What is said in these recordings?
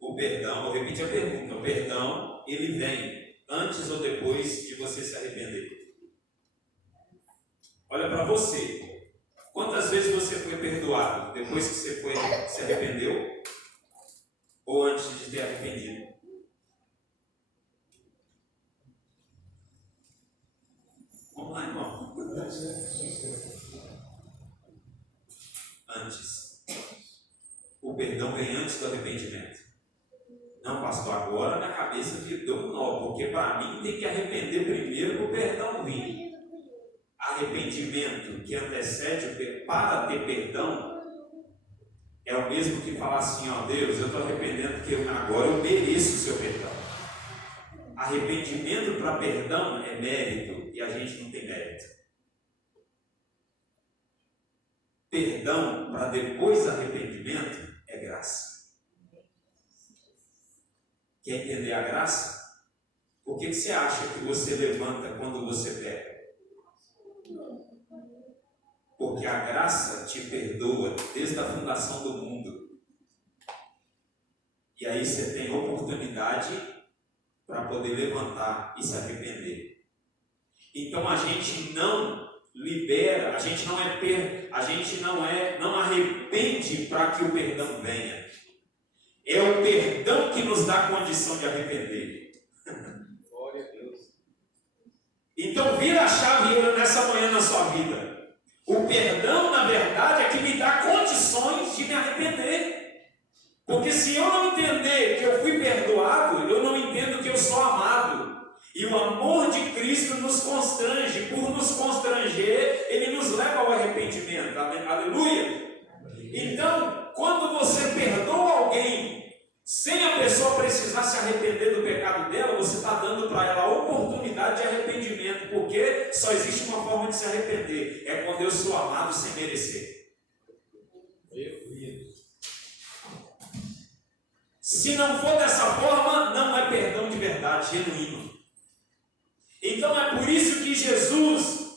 O perdão, vou repetir a pergunta, o perdão, ele vem antes ou depois de você se arrepender? Olha para você, quantas vezes você foi perdoado depois que você se arrependeu? Ou antes de ter arrependido? Vamos lá, irmão. Antes. O perdão vem antes do arrependimento. Não, pastor, agora na cabeça me deu um nó, porque para mim tem que arrepender primeiro para o perdão vir. Arrependimento que antecede para ter perdão é o mesmo que falar assim, ó, Deus, eu estou arrependendo porque agora eu mereço o seu perdão. Arrependimento para perdão é mérito e a gente não tem mérito. Perdão para depois do arrependimento é graça. Quer entender a graça? Por que você acha que você levanta quando você peca? Porque a graça te perdoa desde a fundação do mundo. E aí você tem oportunidade para poder levantar e se arrepender. Então a gente não libera, a gente não arrepende para que o perdão venha. É o perdão que nos dá condição de arrepender. Glória a Deus. Então vira a chave nessa manhã na sua vida. O perdão, na verdade, é que me dá condições de me arrepender. Porque se eu não entender que eu fui perdoado, eu não entendo que eu sou amado. E o amor de Cristo nos constrange. Por nos constranger, Ele nos leva ao arrependimento. Aleluia! Então, quando você perdoa alguém, sem a pessoa precisar se arrepender do pecado dela, você está dando para ela a oportunidade de arrependimento, porque só existe uma forma de se arrepender, é quando eu sou amado sem merecer. Se não for dessa forma, não é perdão de verdade, genuíno. Então é por isso que Jesus,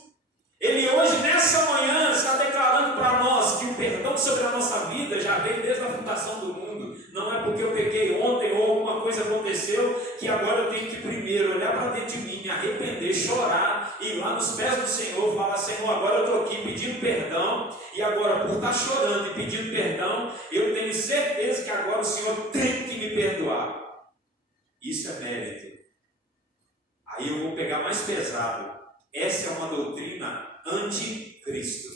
Ele hoje, nessa manhã, está declarando para nós que o perdão sobre a nossa vida já veio desde a fundação do mundo. Não é porque eu peguei ontem ou alguma coisa aconteceu que agora eu tenho que primeiro olhar para dentro de mim, me arrepender, chorar, ir lá nos pés do Senhor, falar, Senhor, agora eu estou aqui pedindo perdão, e agora por estar chorando e pedindo perdão, eu tenho certeza que agora o Senhor tem que me perdoar. Isso é mérito. Aí eu vou pegar mais pesado. Essa é uma doutrina anticristo.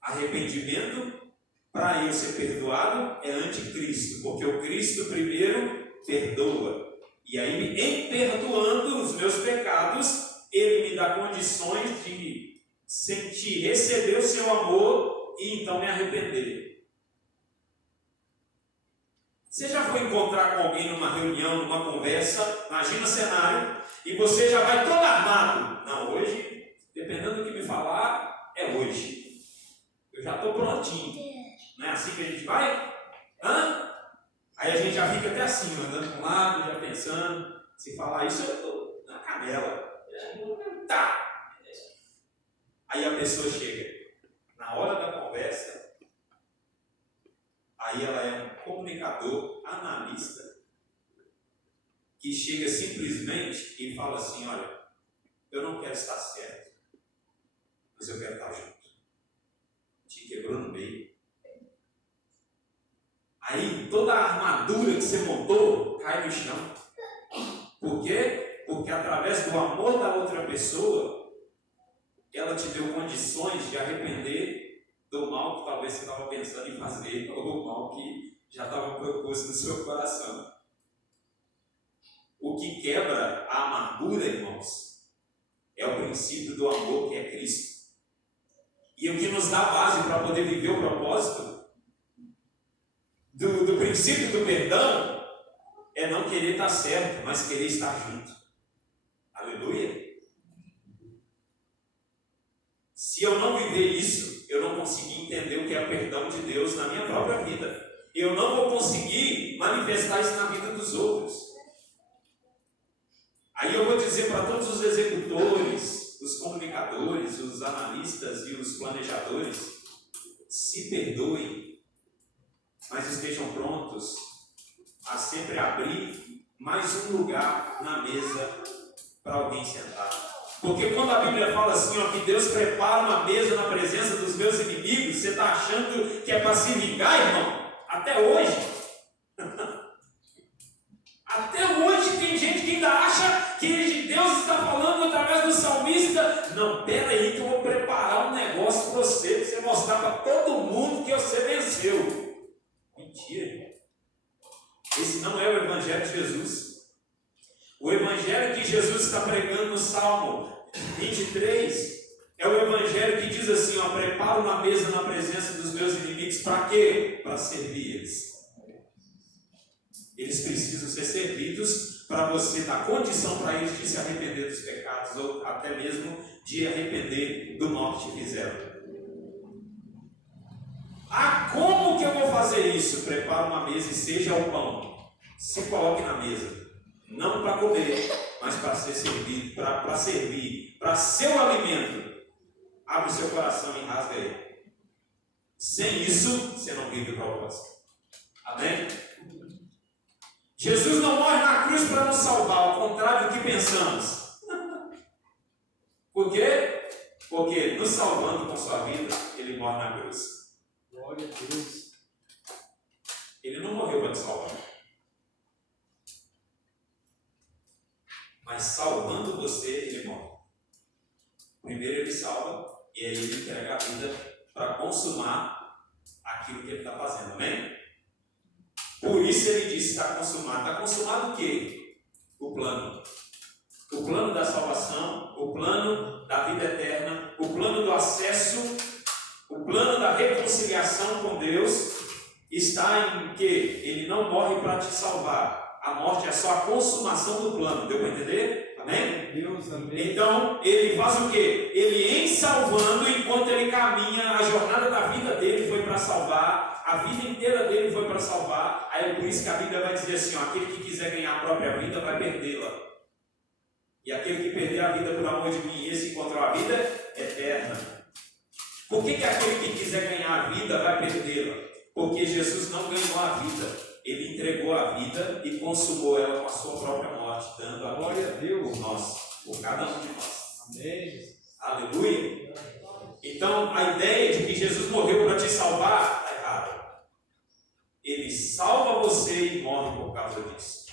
Arrependimento para eu ser perdoado é anticristo, porque o Cristo primeiro perdoa, e aí em perdoando os meus pecados, Ele me dá condições de sentir, receber o seu amor e então me arrepender. Você já foi encontrar com alguém numa reunião, numa conversa, imagina o cenário, e você já vai todo armado. Não, hoje, dependendo do que me falar, é hoje. Eu já estou prontinho. Não é assim que a gente vai? Hã? Aí a gente já fica até assim, andando para um lado, já pensando, se falar isso eu estou na canela. Tá. Aí a pessoa chega, na hora da conversa, aí ela é um comunicador, analista, que chega simplesmente e fala assim, olha, eu não quero estar certo, mas eu quero estar junto. Te quebrou no meio. Aí toda a armadura que você montou cai no chão. Por quê? Porque através do amor da outra pessoa, ela te deu condições de arrepender do mal que talvez você estava pensando em fazer, ou do mal que já estava proposto no seu coração. O que quebra a amargura, irmãos, é o princípio do amor que é Cristo. E o que nos dá base para poder viver o propósito do princípio do perdão é não querer estar certo, mas querer estar junto. Aleluia! Se eu não viver isso, eu não conseguir entender o que é o perdão de Deus na minha própria vida. Eu não vou conseguir manifestar isso na vida dos outros. Aí eu vou dizer para todos os executores, os comunicadores, os analistas e os planejadores, se perdoem, estejam prontos a sempre abrir mais um lugar na mesa para alguém sentar. Porque quando a Bíblia fala assim, ó, que Deus prepara uma mesa na presença dos meus inimigos, você está achando que é para se vingar, irmão? Até hoje. Até hoje tem gente que ainda acha que Deus está falando através do salmista. Não, pera aí que eu vou preparar um negócio para você mostrar para todo mundo que você venceu. Mentira, irmão. Esse não é o Evangelho de Jesus. O Evangelho que Jesus está pregando no Salmo 23 é o Evangelho que diz assim, ó, preparo uma mesa na presença dos meus inimigos. Para quê? Para servir eles. Eles precisam ser servidos para você dar condição para eles de se arrepender dos pecados ou até mesmo de arrepender do mal que te fizeram. Ah, como que eu vou fazer isso? Prepara uma mesa e seja o pão. Se coloque na mesa. Não para comer, mas para ser servido, para servir, para ser o alimento. Abre o seu coração e rasga ele. Sem isso, você não vive o propósito. Amém? Jesus não morre na cruz para nos salvar, ao contrário do que pensamos. Por quê? Porque nos salvando com sua vida, Ele morre na cruz. Glória a Deus. Ele não morreu para te salvar. Mas salvando você, Ele morre. Primeiro Ele salva e aí Ele entrega a vida para consumar aquilo que Ele está fazendo. Amém? Por isso Ele disse, está consumado. Está consumado o quê? O plano. O plano da salvação, o plano da vida eterna, o plano do acesso, o plano da reconciliação com Deus está em que Ele não morre para te salvar. A morte é só a consumação do plano. Deu para entender? Amém? Deus, amém. Então, Ele faz o quê? Ele, em salvando, enquanto Ele caminha, a jornada da vida dele foi para salvar, a vida inteira dele foi para salvar. Aí é por isso que a Bíblia vai dizer assim, ó, aquele que quiser ganhar a própria vida vai perdê-la. E aquele que perder a vida por amor de mim, esse encontrou a vida eterna. Por que aquele que quiser ganhar a vida vai perdê-la? Porque Jesus não ganhou a vida. Ele entregou a vida e consumou ela com a sua própria morte, dando a glória a Deus por nós, por cada um de nós. Amém. Aleluia. Então, a ideia de que Jesus morreu para te salvar está errada. Ele salva você e morre por causa disso.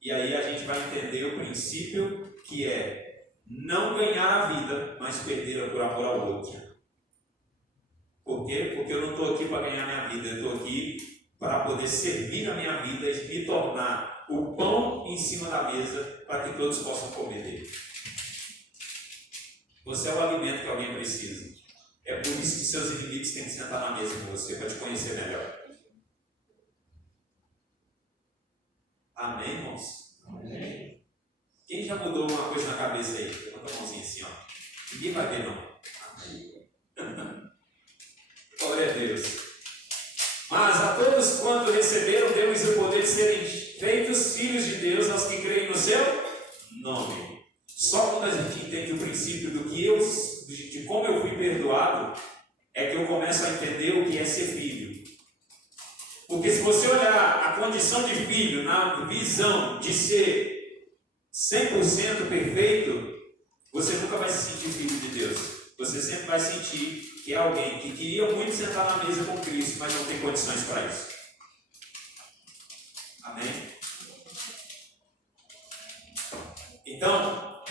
E aí a gente vai entender o princípio que é não ganhar a vida, mas perdê-la por amor ao outro. Por quê? Porque eu não estou aqui para ganhar minha vida, eu estou aqui para poder servir a minha vida e me tornar o pão em cima da mesa para que todos possam comer dele. Você é o alimento que alguém precisa. É por isso que seus inimigos têm que sentar na mesa com você para te conhecer melhor. Amém, irmãos? Amém. Quem já mudou uma coisa na cabeça aí? Levanta a mãozinha assim, ó. Ninguém vai ver, não. Amém. Glória a Deus. Mas a todos quanto receberam, deu-lhes o poder de serem feitos filhos de Deus, aos que creem no seu nome. Só quando a gente entende o princípio de como eu fui perdoado, é que eu começo a entender o que é ser filho. Porque se você olhar a condição de filho na visão de ser 100% perfeito, você nunca vai se sentir filho de Deus. Você sempre vai sentir que é alguém que queria muito sentar na mesa com Cristo, mas não tem condições para isso. Amém? Então,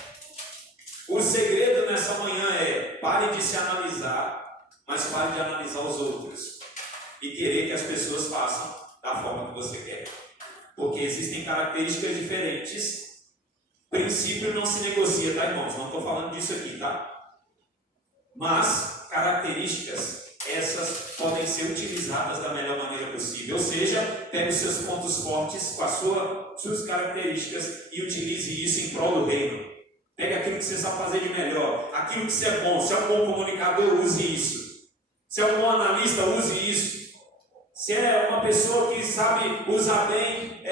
o segredo nessa manhã é: pare de se analisar, mas pare de analisar os outros e querer que as pessoas façam da forma que você quer. Porque existem características diferentes. Princípio não se negocia, tá, irmãos? Não estou falando disso aqui, tá? Mas características, essas podem ser utilizadas da melhor maneira possível. Ou seja, pegue os seus pontos fortes com as suas características e utilize isso em prol do reino. Pegue aquilo que você sabe fazer de melhor, aquilo que você é bom. Se é um bom comunicador, use isso. Se é um bom analista, use isso. Se é uma pessoa que sabe usar bem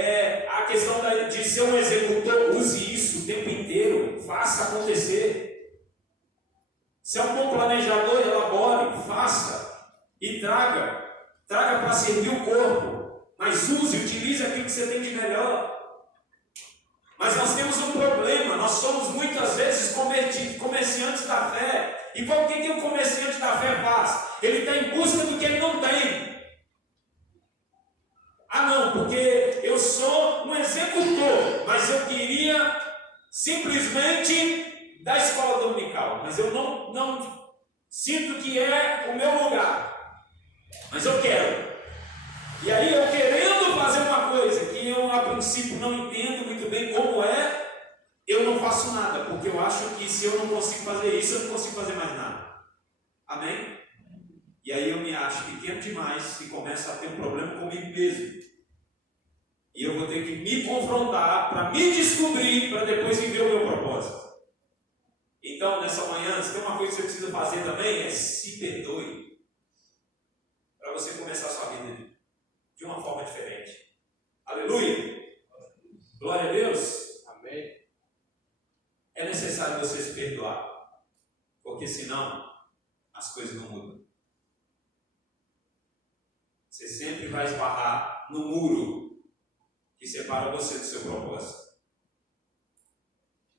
a questão de ser um executor, use isso o tempo inteiro. Faça acontecer. Se é um bom planejador, elabore, faça e traga. traga para servir o corpo, mas use e utilize aquilo que você tem de melhor. Mas nós temos um problema, nós somos muitas vezes comerciantes da fé. E qual que o comerciante da fé faz? Ele está em busca do que ele não tem. Ah não, porque eu sou um executor, mas eu queria simplesmente da escola dominical, mas eu não sinto que é o meu lugar, mas eu quero. E aí eu querendo fazer uma coisa que eu a princípio não entendo muito bem como é, eu não faço nada, porque eu acho que se eu não consigo fazer isso, eu não consigo fazer mais nada. Amém? E aí eu me acho pequeno demais e começo a ter um problema comigo mesmo. E eu vou ter que me confrontar para me descobrir, para depois viver o meu propósito. Então, nessa manhã, se tem uma coisa que você precisa fazer também, é se perdoe. Para você começar a sua vida de uma forma diferente. Aleluia! Glória a Deus! Amém. É necessário você se perdoar, porque senão as coisas não mudam. Você sempre vai esbarrar no muro que separa você do seu propósito.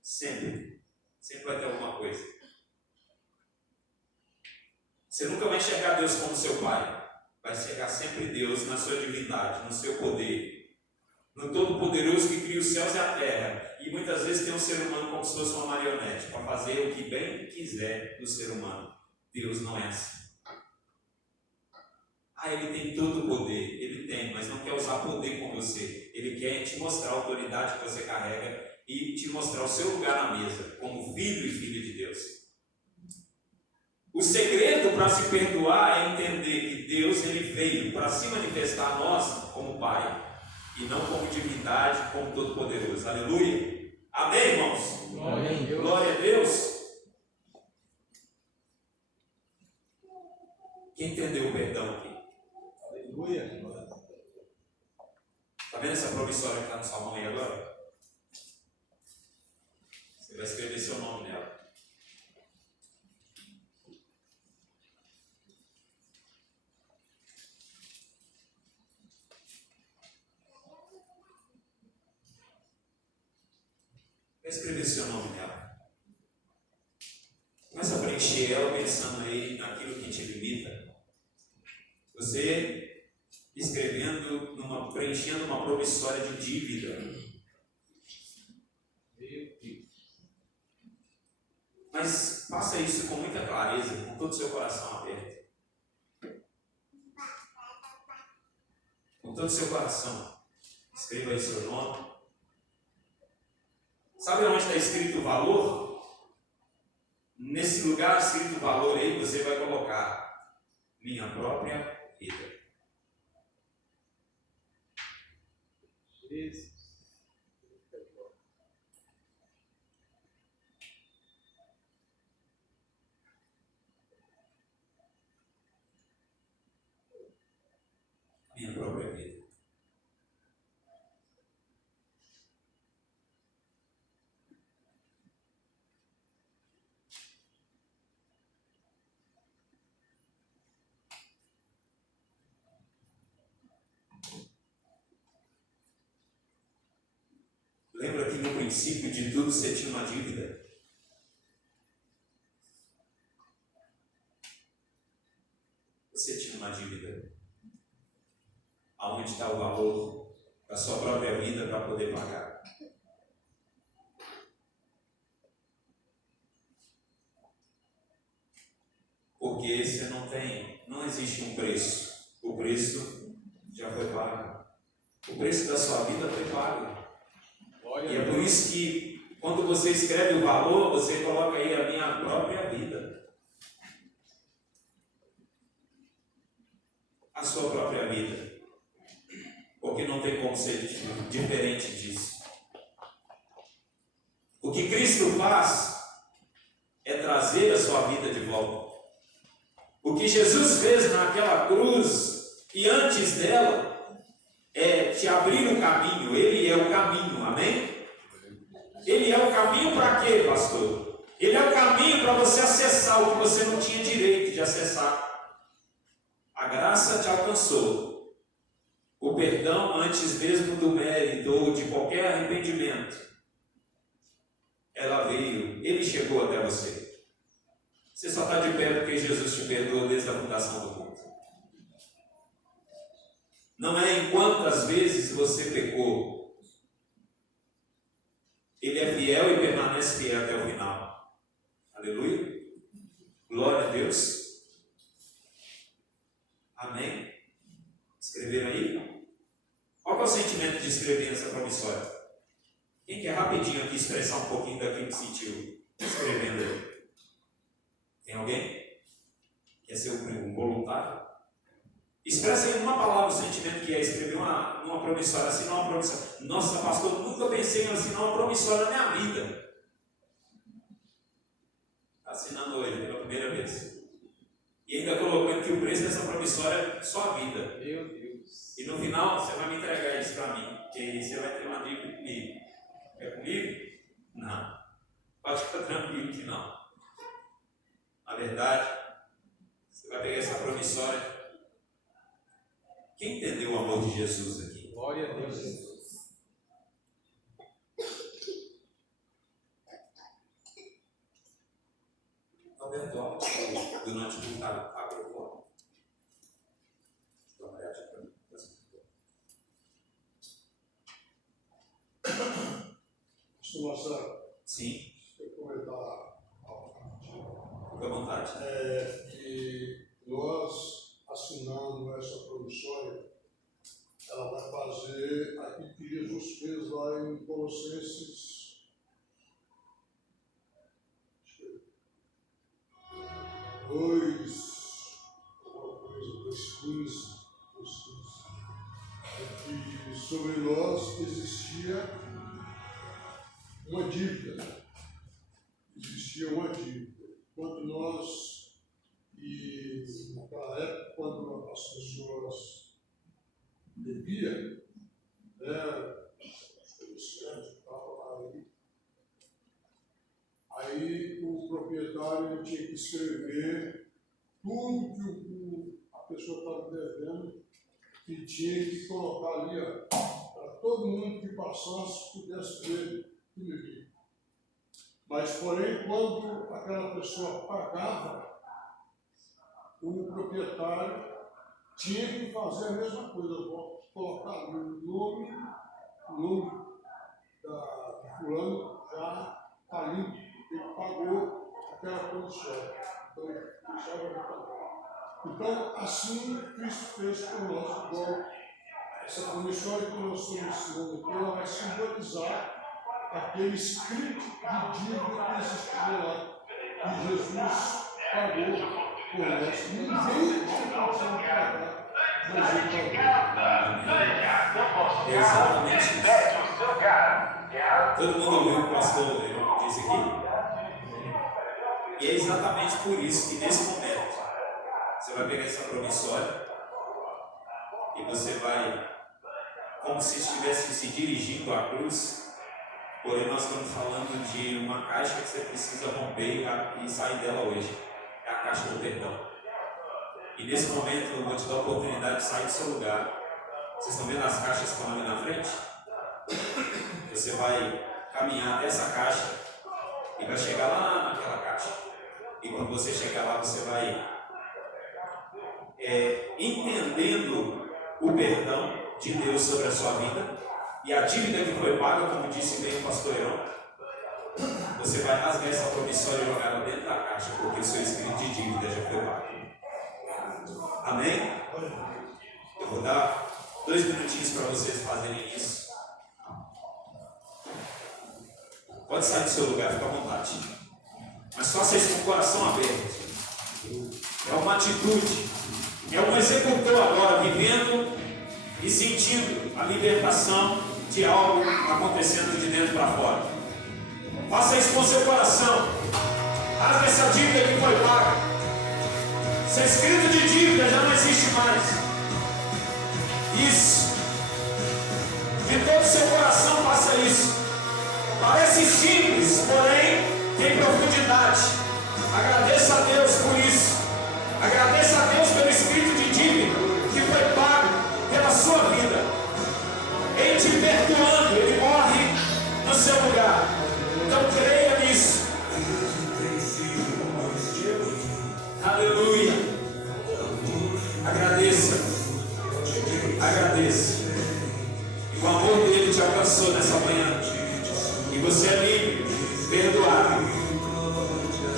Sempre. Sempre vai ter alguma coisa. Você nunca vai enxergar Deus como seu Pai. Vai enxergar sempre Deus na sua divindade, no seu poder, no Todo-Poderoso que cria os céus e a terra. E muitas vezes tem um ser humano como se fosse uma marionete, para fazer o que bem quiser do ser humano. Deus não é assim. Ah, ele tem todo o poder. Ele tem, mas não quer usar poder com você. Ele quer te mostrar a autoridade que você carrega e te mostrar o seu lugar na mesa, como filho e filha de Deus. O segredo para se perdoar é entender que Deus ele veio para se manifestar a nós como Pai, e não como divindade, como Todo-Poderoso. Aleluia! Amém, irmãos? Glória a Deus. Glória a Deus! Quem entendeu o perdão aqui? Aleluia. Está vendo essa promissória que está no salmão aí agora? Você vai escrever seu nome nela. Vai escrever seu nome nela. Começa a preencher ela pensando aí naquilo que te limita. Você escrevendo, preenchendo uma promissória de dívida. Mas faça isso com muita clareza, com todo o seu coração aberto. Com todo o seu coração. Escreva aí seu nome. Sabe onde está escrito o valor? Nesse lugar escrito o valor aí, você vai colocar minha própria vida. Jesus. Minha própria vida. Lembra que no princípio de tudo você tinha uma dívida? Você tinha uma dívida. Aonde está o valor da sua própria vida para poder pagar? Porque você não existe um preço. O preço já foi pago. O preço da sua vida foi pago. E é por isso que quando você escreve o valor, você coloca aí a minha própria vida. A sua própria vida. Porque não tem como ser diferente disso. O que Cristo faz é trazer a sua vida de volta. O que Jesus fez naquela cruz e antes dela é te abrir um caminho. Ele é o caminho, amém? Ele é o caminho para quê, pastor? Ele é o caminho para você acessar o que você não tinha direito de acessar. a graça te alcançou, o perdão antes mesmo do mérito ou de qualquer arrependimento, ela veio, ele chegou até você. Você só está de pé porque Jesus te perdoou desde a fundação do mundo. Não é em quantas vezes você pecou. Ele é fiel e permanece fiel até o final. Aleluia. Glória a Deus. Amém. Escreveram aí? Qual que é o sentimento de escrever essa promissória? Quem quer rapidinho aqui expressar um pouquinho daquilo que sentiu escrevendo aí? Tem alguém? Quer ser um voluntário? Expressa aí uma palavra o sentimento que é escrever uma promissória, assinar uma promissória. Nossa, pastor, nunca pensei em assinar uma promissória na minha vida. Está assinando hoje pela primeira vez. E ainda colocando que o preço dessa promissória é só a vida. Meu Deus. E no final você vai me entregar isso para mim. Porque aí você vai ter uma dívida comigo. É comigo? Não. Pode ficar tranquilo que não. Na verdade, você vai pegar essa promissória. Quem entendeu o amor de Jesus aqui? Glória a Deus. Alberto, do notebook está aberto. Pastor Marcelo, Sim, eu comentar algo. fica à vontade. Que nós, assinando essa promissória, ela vai fazer aquilo que Jesus fez lá em Colossenses 2:15, que sobre nós existia uma dívida. Quando nós, e naquela época, quando as pessoas bebiam, aí o proprietário tinha que escrever tudo que a pessoa estava devendo e tinha que colocar ali, para todo mundo que passasse pudesse ver tudo aquilo. Mas, porém, quando aquela pessoa pagava, o proprietário tinha que fazer a mesma coisa, colocar o nome de fulano já está limpo, ele pagou aquela condição. Então, deixava de pagar. Então, assim, Cristo fez por nós, igual essa promissória que nós estamos ensinando aqui, ela vai simbolizar aquele escrito de dívida que existia lá, que Jesus pagou por nós. Ninguém tinha condição de pagar, mas ele pagou. Exatamente isso. Todo mundo ouviu o pastor disse aqui? E é exatamente por isso que nesse momento você vai pegar essa promissória e você vai, como se estivesse se dirigindo à cruz, porém nós estamos falando de uma caixa que você precisa romper e sair dela hoje. É a caixa do perdão. E nesse momento eu vou te dar a oportunidade de sair do seu lugar. Vocês estão vendo as caixas que estão ali na frente? Você vai caminhar até essa caixa e vai chegar lá naquela caixa. E quando você chegar lá, você vai entendendo o perdão de Deus sobre a sua vida e a dívida que foi paga, como disse bem o pastor Heron. Você vai rasgar essa promissória e jogar ela dentro da caixa, porque o seu escrito de dívida já foi pago. Amém? Eu vou dar 2 minutinhos para vocês fazerem isso. Pode sair do seu lugar, fica à vontade. Mas faça isso com o coração aberto. É uma atitude. É um executor agora, vivendo e sentindo a libertação de algo acontecendo de dentro para fora. Faça isso com o seu coração. Rasga essa dívida que foi paga. Seu escrito de dívida já não existe mais. Isso. De todo o seu coração faça isso. Parece simples, porém tem profundidade. Agradeça a Deus por isso. Agradeça a Deus pelo escrito de dívida. Agradeça. Agradeça. E o amor dele te alcançou nessa manhã. E você é livre, perdoado.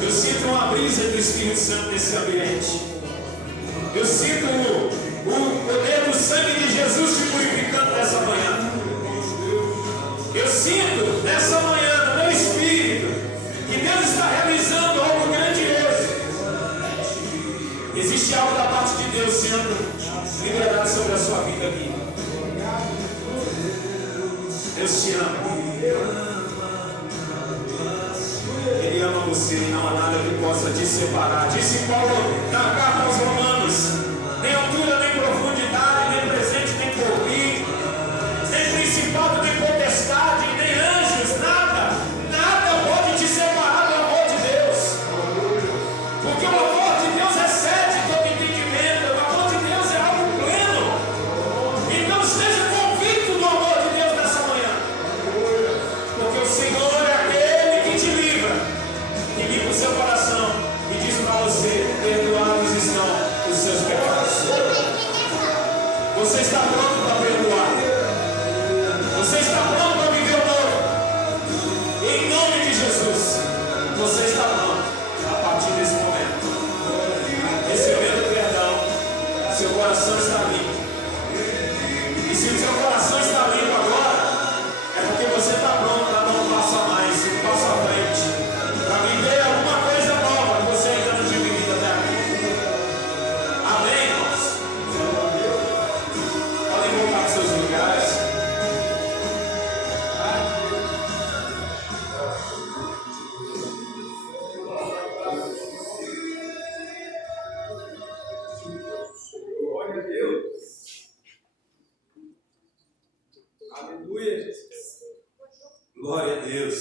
Eu sinto uma brisa do Espírito Santo nesse ambiente. Eu sinto o poder do sangue de Jesus te purificando nessa manhã. Eu sinto nessa manhã, no meu espírito, que Deus está realizando algo grandioso. Existe algo da parte de Deus sendo liberado sobre a sua vida aqui. Deus te ama. Ele ama você e não há nada que possa te separar. Disse Paulo na carta aos Romanos: nem altura, nem profundidade, nem presente, nem porvir, nem principado, nem potestade, nem anjos, nada pode te separar do amor de Deus. Porque o amor de Deus excede todo entendimento, o amor de Deus é algo pleno. Então esteja convicto do amor de Deus nessa manhã. Porque o Senhor é aquele que te livra, que limpa o seu coração e diz para você: perdoados estão os seus pecados. Você está pronto para perdoar? Você está pronto para viver o novo? Em nome de Jesus, você está pronto a partir desse momento. Recebendo perdão, seu coração está limpo. E se o seu coração está limpo agora, é porque você está pronto para dar um passo a mais, um passo à frente, para viver alguma coisa nova que você ainda não tinha vivido até aqui. Amém, irmãos? Podem voltar para os seus lugares. Glória a Deus. Aleluia, Jesus. Glória a Deus.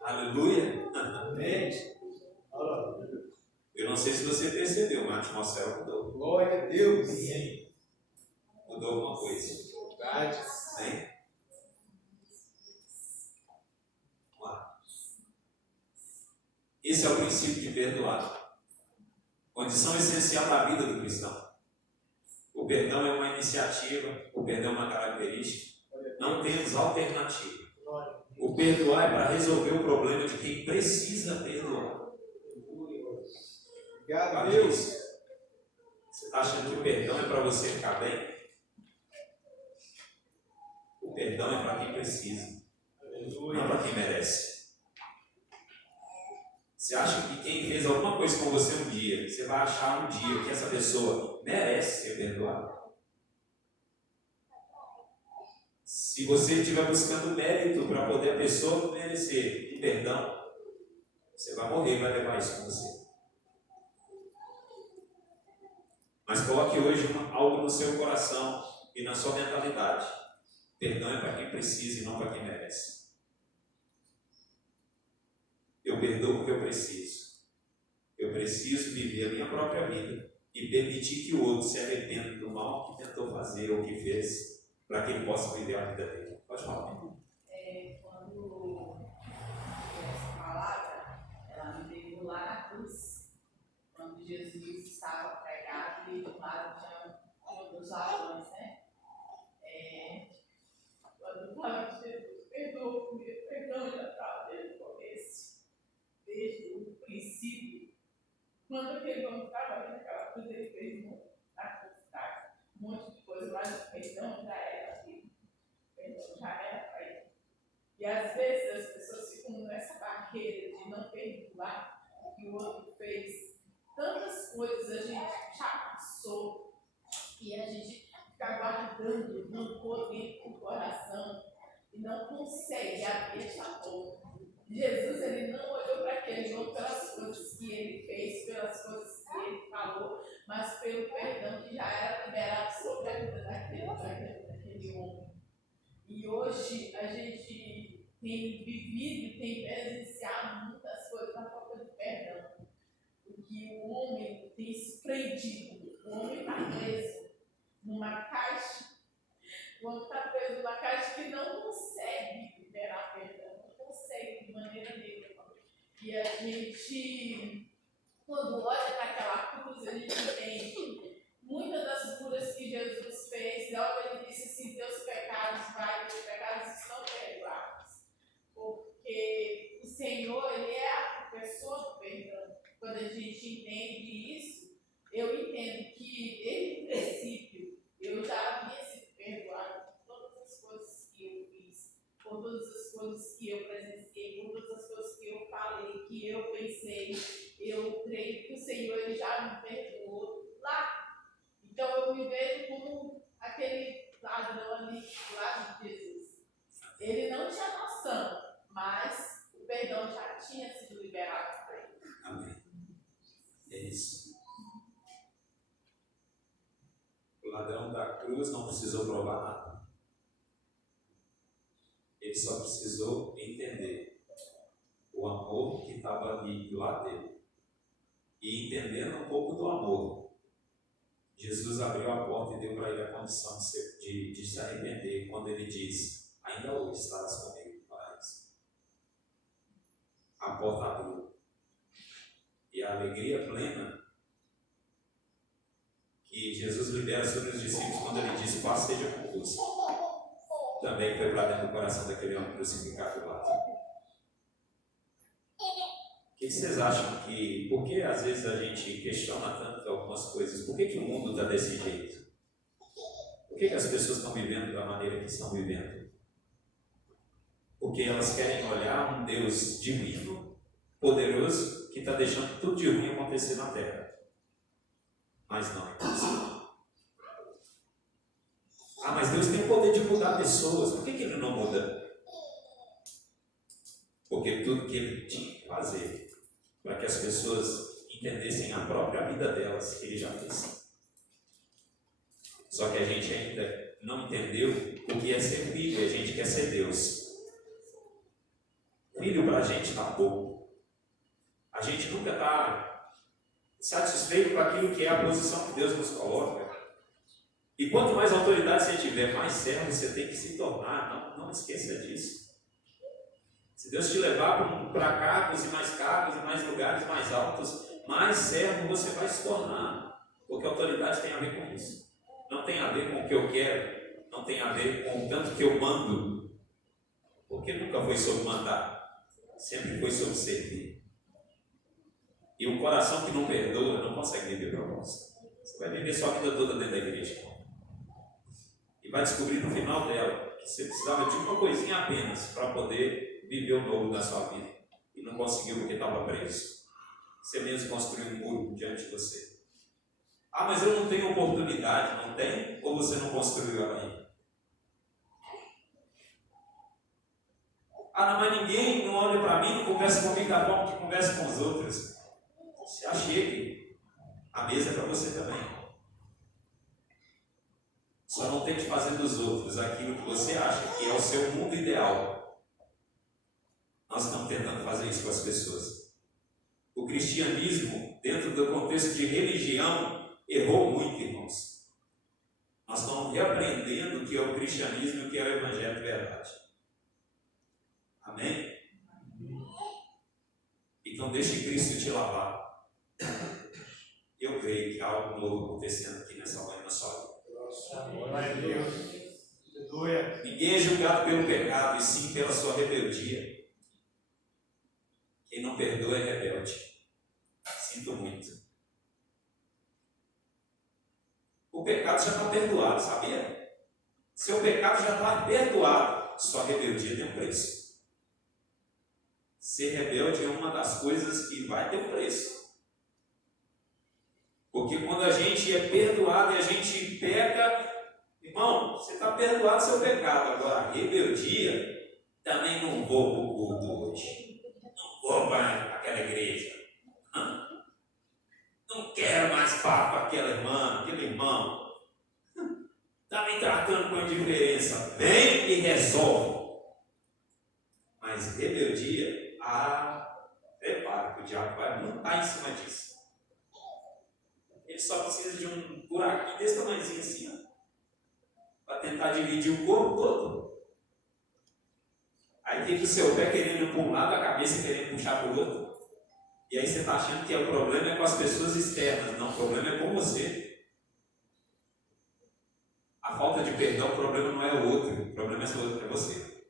Aleluia. Amém. Eu não sei se você percebeu, mas a atmosfera mudou. Glória a Deus. Mudou alguma coisa. Verdade. Hein? Vamos lá. Esse é o princípio de perdoar. Condição essencial da vida do cristão. O perdão é uma iniciativa, o perdão é uma característica. Não temos alternativa. O perdoar é para resolver o problema de quem precisa perdoar. Obrigado a Sabe Deus. disso? Você está achando que o perdão é para você ficar bem? O perdão é para quem precisa, não para quem merece. Você acha que quem fez alguma coisa com você um dia, você vai achar um dia que essa pessoa merece ser perdoada? Se você estiver buscando mérito para poder a pessoa merecer o perdão, você vai morrer e vai levar isso com você. Mas coloque hoje algo no seu coração e na sua mentalidade. Perdão é para quem precisa e não para quem merece. Eu perdoo porque eu preciso. Eu preciso viver a minha própria vida e permitir que o outro se arrependa do mal que tentou fazer ou que fez, para que ele possa viver a vida dele. Pode falar. Quando essa palavra, ela me pegou lá na cruz, quando Jesus estava pregado e do lado tinha dos ladrões, né? Quando fala de Jesus, perdoa comigo, perdão já estava desde o começo, desde o princípio. Quando aquele homem estava ali naquela cruz, ele fez um monte de coisa, mas o perdão já era assim. Perdão já era para ele. E às vezes as pessoas ficam nessa barreira de não perdoar o que o outro fez. Tantas coisas a gente já passou e a gente fica guardando rancor dentro do coração e não consegue abrir essa porta. Jesus, ele não olhou para aquele homem pelas coisas que ele fez, pelas coisas que ele falou, mas pelo perdão que já era liberado sobre a vida daquele homem. E hoje a gente tem vivido e tem presenciado muitas coisas na falta de perdão. Porque o homem tem se prendido, o homem está preso numa caixa, o homem está preso numa caixa que não consegue liberar perdão, não consegue de maneira nenhuma. E E a gente, quando olha para aquela cruz, a gente entende muitas das curas que Jesus fez. Logo ele disse assim: teus pecados, Pai, teus pecados estão perdoados. Porque o Senhor, Ele é a pessoa do perdão. Quando a gente entende isso, eu entendo que, desde o princípio, eu já havia sido perdoado por todas as coisas que eu fiz, por todas as coisas que eu presenciei, por todas as coisas que eu falei, que eu pensei. Eu creio que o Senhor, Ele já me perdoou lá. Então eu me vejo como aquele ladrão ali do lado de Jesus. Ele não tinha noção, mas o perdão já tinha sido liberado para ele. Amém. É isso. O ladrão da cruz não precisou provar nada. Ele só precisou entender o amor que estava ali do lado dele. E entendendo um pouco do amor, Jesus abriu a porta e deu para ele a condição de se arrepender quando ele diz: ainda hoje estarás comigo no paraíso. A porta abriu. E a alegria plena que Jesus libera sobre os discípulos quando ele disse: paz seja convosco, também foi para dentro do coração daquele homem crucificado lá. O que vocês acham que... Por que às vezes a gente questiona tanto algumas coisas? Por que o mundo está desse jeito? Por que as pessoas estão vivendo da maneira que estão vivendo? Porque elas querem olhar um Deus divino, poderoso, que está deixando tudo de ruim acontecer na Terra. Mas não é possível. Ah, mas Deus tem o poder de mudar pessoas. Por que Ele não muda? Porque tudo que Ele tinha que fazer para que as pessoas entendessem a própria vida delas, Ele já fez. Só que a gente ainda não entendeu o que é ser filho, e a gente quer ser Deus. Filho para a gente está pouco. A gente nunca está satisfeito com aquilo que é a posição que Deus nos coloca. E quanto mais autoridade você tiver, mais servo você tem que se tornar. Não esqueça disso. Se Deus te levar para cargos e mais lugares mais altos, mais servo você vai se tornar. Porque a autoridade tem a ver com isso. Não tem a ver com o que eu quero, não tem a ver com o tanto que eu mando. Porque nunca foi sobre mandar, sempre foi sobre servir. E o coração que não perdoa não consegue viver propósito. Você vai viver sua vida toda dentro da igreja. E vai descobrir no final dela que você precisava de uma coisinha apenas para poder viver o novo da sua vida. E não conseguiu porque estava preso. Você mesmo construiu um muro diante de você. Ah, mas eu não tenho oportunidade. Não tem? Ou você não construiu ela ainda? Ah, não, mas ninguém não olha para mim, não conversa comigo da forma que conversa com os outros. Se achegue. A mesa é para você também. Só não tente fazer dos outros aquilo que você acha que é o seu mundo ideal. Nós estamos tentando fazer isso com as pessoas. O cristianismo, dentro do contexto de religião, errou muito, irmãos. Nós estamos reaprendendo o que é o cristianismo e o que é o evangelho de verdade. Amém? Então deixe Cristo te lavar. Eu creio que há algo novo acontecendo aqui nessa manhã na sua vida. Glória a Deus. Aleluia. Ninguém é julgado pelo pecado, e sim pela sua rebeldia. Quem não perdoa é rebelde. Sinto muito. O pecado já está perdoado, sabia? Seu pecado já está perdoado. Sua rebeldia tem um preço. Ser rebelde é uma das coisas que vai ter um preço. Porque quando a gente é perdoado e a gente peca, irmão, você está perdoado seu pecado. Agora, a rebeldia, também não vou para o culto hoje. Não vou para aquela igreja. Não quero mais papo com aquela irmã, aquele irmão. Está me tratando com indiferença. Vem e resolve. Mas rebeldia, prepara que o diabo vai montar em cima disso. Ele só precisa de um buraquinho desse tamanhozinho assim, ó, para tentar dividir o corpo todo. Aí fica o seu pé querendo ir para um lado, a cabeça querendo puxar para o outro. E aí você está achando que o problema é com as pessoas externas. Não, o problema é com você. A falta de perdão, o problema não é o outro. O problema é você.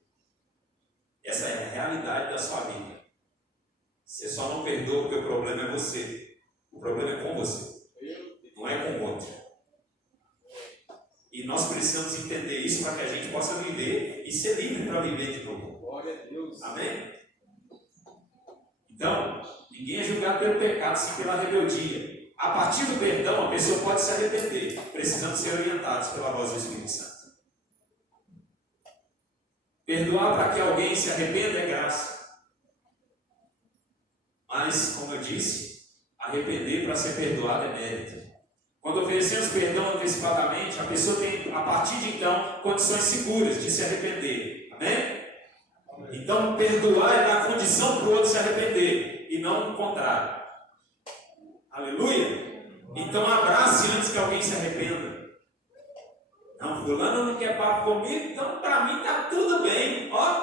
Essa é a realidade da sua vida. Você só não perdoa porque o problema é você. O problema é com você. Não é com o outro. E nós precisamos entender isso para que a gente possa viver e ser livre para viver de novo. Glória a Deus. Amém? Então, ninguém é julgado pelo pecado, sim pela rebeldia. A partir do perdão, a pessoa pode se arrepender, precisando ser orientados pela voz do Espírito Santo. Perdoar para que alguém se arrependa é graça. Mas, como eu disse, arrepender para ser perdoado é mérito. Quando oferecemos perdão antecipadamente, a pessoa tem, a partir de então, condições seguras de se arrepender. Amém? Então, perdoar é dar condição para o outro se arrepender, e não o contrário. Aleluia? Então, abrace antes que alguém se arrependa. Não, fulano não quer papo comigo, então para mim está tudo bem. Ó,